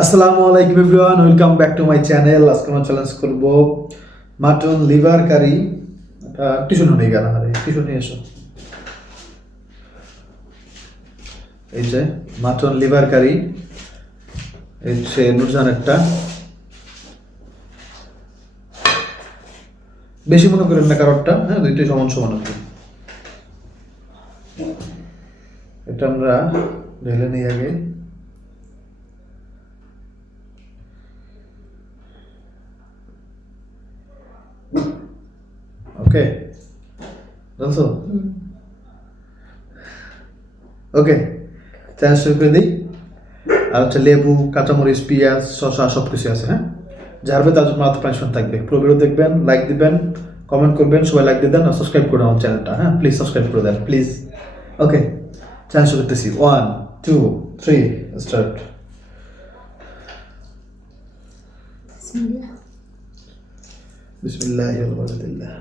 আসসালামু আলাইকুম everyone, welcome back to my channel. আজকে আমরা চ্যালেঞ্জ করব মাটন লিভার কারি। টিস্যু নিয়ে গেল, আরে টিস্যু নিয়ে এসো। এই যে মাটন লিভার কারি, এই যে নুরজানেরটা। বেশি মনে করেন না কারোরটা, হ্যাঁ দুইটাই সমান সমান আর কি। এটা আমরা ঢেলে নিই আগে। ওকে, জানছো? ওকে, চ্যালেঞ্জ শুরু করে দিই। আর হচ্ছে লেবু, কাঁচামরিচ, পেঁয়াজ, শসা সব কিছু আছে। হ্যাঁ, যা হবে তার জন্য মাত্র পানিশমেন্ট থাকবে। পুরো ভিডিও দেখবেন, লাইক দিবেন, কমেন্ট করবেন, সবাই লাইক দিয়ে দেন আর সাবস্ক্রাইব করে আমার চ্যানেলটা। হ্যাঁ প্লিজ সাবস্ক্রাইব করে দেন প্লিজ। ওকে, চ্যালেঞ্জ শুরু করতেছি। 1 2 3 স্টার্ট। বিসমিল্লাহ আলহামদুলিল্লাহ।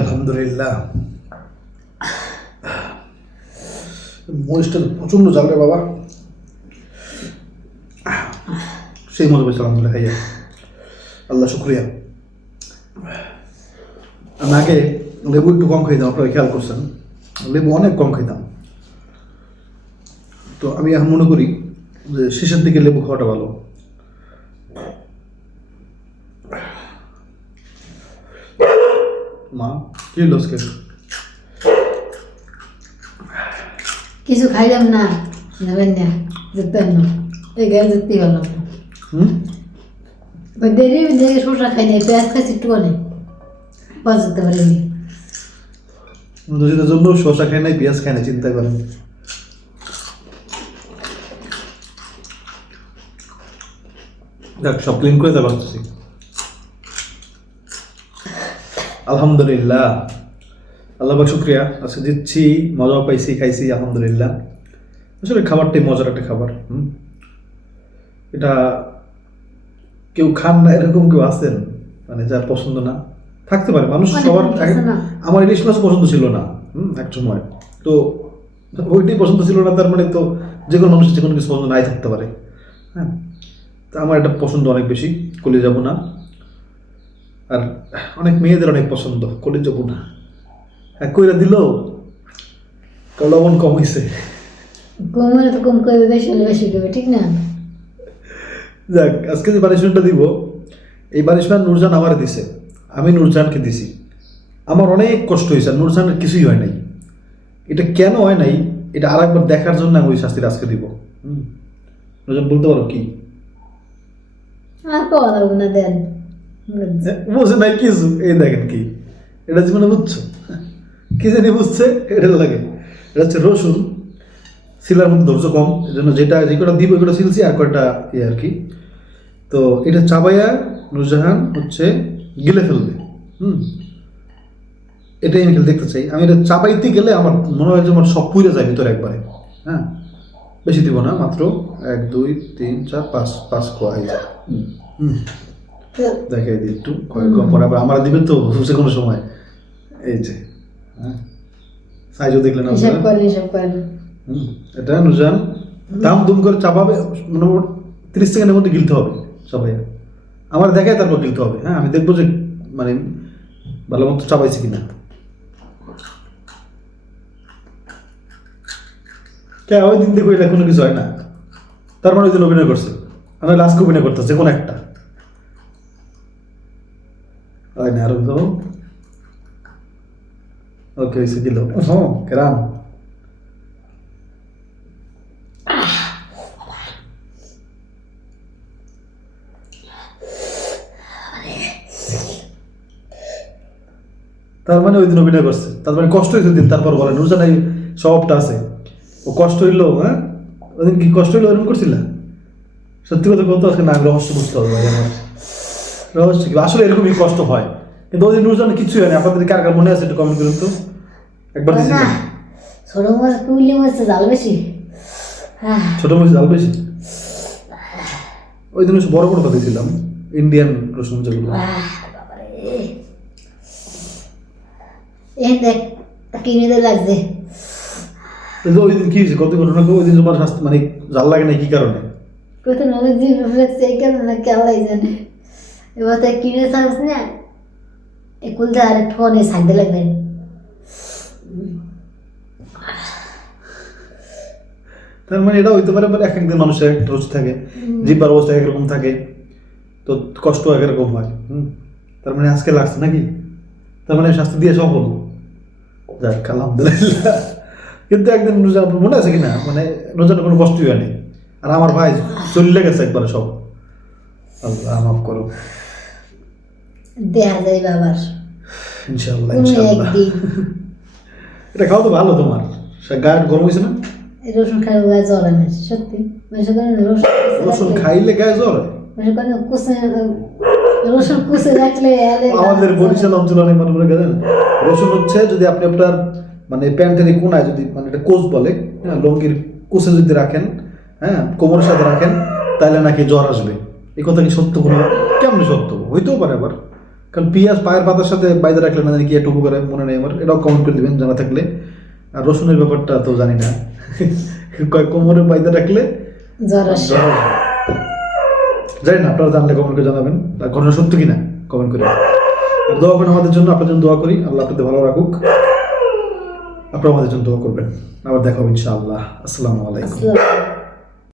আলহামদুলিল্লাহ। মরিচটা প্রচন্ড জ্বাল রে বাবা। সেই মজা পেয়েছি আলহামদুলিল্লাহ খাইয়া, আল্লাহ শুক্রিয়া। আমি আগে লেবু একটু কম খাইতাম, আপনারা খেয়াল করছেন, লেবু অনেক কম খাইতাম। তো আমি এখন মনে করি যে শেষের দিকে লেবু খাওয়াটা ভালো। মা কি লসকে কিছু খাইলাম না, নেবেন না, যেতেন না, এই গায়ে যেতেই পারলাম না। ওই দেরি দেখে শসা খাই নাই, পেঁয়াজ খাইছি একটু অনেক, পাঁচ যেতে পারিনি। দুজনের জন্য শসা খাই নাই, পেঁয়াজ খাই নাই, চিন্তা করেন। দেখ সব ক্লিন করে দেওয়া হচ্ছে, আলহামদুলিল্লাহ, আল্লাহ পাক শুক্রিয়া। আজকে দিচ্ছি, মজাও পাইছি, খাইছি, আলহামদুলিল্লাহ। আসলে খাবারটাই মজার একটা খাবার। এটা কেউ খান না এরকম কেউ আছেন মানে যার পছন্দ না, থাকতে পারে মানুষ সবার। আমার ইলিশ মাছ পছন্দ ছিল না এক সময়, তো ওইটাই পছন্দ ছিল না, তার মানে তো যে কোনো মানুষের যে কোনো কিছু পছন্দ নাই থাকতে পারে। হ্যাঁ, তো আমার এটা পছন্দ অনেক বেশি, কলিজা ভুনা। আর অনেক মেয়েদের অনেক পছন্দ কলিজা ভুনা। হ্যাঁ, কইরা দিল লবণ কম হয়েছে, কম হলে তো কম করবে, বেশি হলে বেশি করবে, ঠিক না? যাক, আজকে যে পানিশমেন্টটা দিব, এই পানিশমেন্ট নূরজান আমার দিছে, আমি নূরজানকে দিছি। আমার অনেক কষ্ট হয়েছে, আর নূরজানের কিছুই হয় নাই। এটা কেন হয় নাই, এটা আর একবার দেখার জন্য আমি ওই শাস্তিটা আজকে দিব। নূরজান বলতে পারো কি? আর পাওয়া যাবে না, দেন বুঝে নাই কিছু, এই দেখেন কি, এটা জীবনে বুঝছো কি জানি বুঝছে, এটা লাগে। এটা হচ্ছে রসুন, সিলার মধ্যে ধৈর্য কম, এই জন্য যেটা যে কটা দিব ওইটা সিলছি, আর কয়টা ইয়ে আর কি। তো এটা চাবাইয়া নূরজাহান হচ্ছে গিলে ফেলবে। এটাই আমি দেখতে চাই। আমি এটা চাবাইতে গেলে আমার মনে হয় যে আমার সব পুড়ে যায় ভিতরে একবারে। হ্যাঁ, বেশি দিব না, মাত্র 1 2 3 4 5 কোয়া এই যায়। দেখাই দিই একটু, কম পরে আবার আমার দিবেন তো যে কোনো সময়। এই যে হ্যাঁ, সাইজও দেখলেন আপনারা। এটা নূরজাহান দাম দুম করে চাপাবে, মোটামুটি 30 সেকেন্ডের মধ্যে গিলতে হবে সবাই। আমার দেখায় তারপর গিলতে হবে। হ্যাঁ, আমি দেখবো যে মানে ভালো মতো চাপাইছি কিনা। কে ওই দিন দেখো এটা কোনো কিছু হয় না, তার মানে ওই দিন অভিনয় করছে, আমি লাস্ট অভিনয় করতেছে কোনো একটা হয় না। আরো তো ওকে হয়েছে দিল, হ্যাঁ কেরাম। তার মানে ওই দিন অভিনয় করছে, তার মানে কষ্ট হয়েছে দিন। তারপর বলেন নূরজাহান এই সবটা আছে, ও কষ্ট হইলো। হ্যাঁ, ওদিন কি কষ্ট হইলো এরকম করছিল? সত্যি কথা বলতো আজকে না, আমি রহস্য বুঝতে হবে ভাই, আমার রহস্য কি আসলে এরকমই কষ্ট হয়। কিন্তু ওই দিন নূরজাহান কিছুই হয়নি। আপনাদের কার কার মনে আছে একটু কমেন্ট করুন তো। একবার দিয়েছিলাম ছোট মাছ, কুইলি মাছে জাল বেশি, ছোট মাছ জাল বেশি। ওই দিন বড় বড় কথা দিয়েছিলাম, ইন্ডিয়ান রসুন যেগুলো। দেখ কিনে লাগছে। ওই দিন কি হয়েছে, কত ঘটনা? ওই দিন তোমার স্বাস্থ্য মানে জাল লাগে না কি কারণে? কত নবজি লাগছে, এই কারণে কেলাই জানে। এবার তাই কিনে চাস না, একুল দে আর একটু অনেক সাইডে লাগবে। তার মানে এটা হইতে পারে এক একদিন মানুষের এক রোজ থাকে, জিব্বার অবস্থা একরকম থাকে, তো কষ্ট একরকম হয়। তার মানে আজকে লাগছে নাকি? তার মানে শাস্তি দিয়ে সফল। যাক আলহামদুলিল্লাহ। কিন্তু একদিন রোজা মনে আছে কিনা, মানে রোজাটা কোনো কষ্টই হয়নি। আর আমার ভাই চলে গেছে একবারে সব। আল্লাহ মাফ করো, দেখা যায় বাবার ইনশাআল্লাহ ইনশাআল্লাহ। এটা খাওয়া তো ভালো, তোমার গায়ে গরম হয়েছে না? রসুন খাইলে গায়ে জ্বর হয় না, সত্যি। রসুন খাইলে গায়ে জ্বর হয়? রসুন কুচে রাখলে আমাদের বরিশাল অঞ্চলে অনেক মানুষ জানেন, রসুন হচ্ছে যদি আপনি আপনার মানে প্যান্টের কোনায় যদি মানে এটা কোচ বলে, হ্যাঁ, লঙ্গির কোচে যদি রাখেন, হ্যাঁ, কোমরের সাথে রাখেন, তাহলে নাকি জ্বর আসবে। এই কথা কি সত্য? কোনো কেমন সত্য হইতেও পারে আবার, কারণ পেঁয়াজ পায়ের পাতার সাথে বাইরে রাখলে না জানি কি একটু উপকারে, মনে নেই আমার। এটাও কমেন্ট করে দেবেন জানা থাকলে। আর রসুনের ব্যাপারটা তো জানি না, কোমরে বাইরে রাখলে জ্বর আসবে। জানি না, আপনারা জানলে কমেন্ট করে জানাবেন আর ঘটনা সত্য কিনা কমেন্ট করে। আর দোয়া করেন আমাদের জন্য, আপনাদের জন্য দোয়া করি, আল্লাহ আপনাদের ভালো রাখুক। আপনারা আমাদের জন্য দোয়া করবেন। আবার দেখা হবে ইনশাআল্লাহ। আসসালামু আলাইকুম। আসসালামু আলাইকুম।